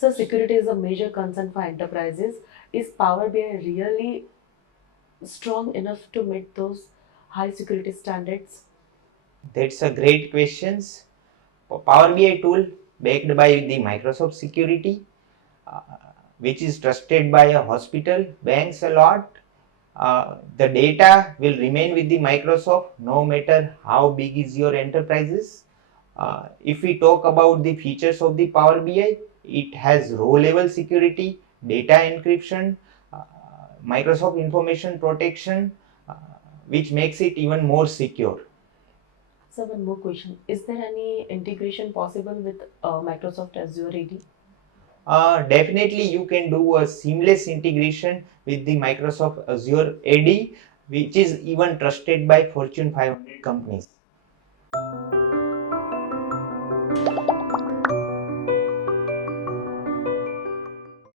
So security is a major concern for enterprises. Is Power BI really strong enough to meet those high security standards? That's a great question. Power BI tool backed by the Microsoft security, uh, which is trusted by a hospital, banks a lot. The data will remain with the Microsoft no matter how big is your enterprises. If we talk about the features of the Power BI, it has row level security, data encryption, uh, Microsoft information protection, uh, which makes it even more secure. So one more question. Is there any integration possible with Microsoft Azure AD? Definitely, you can do a seamless integration with the Microsoft Azure AD, which is even trusted by Fortune 500 companies.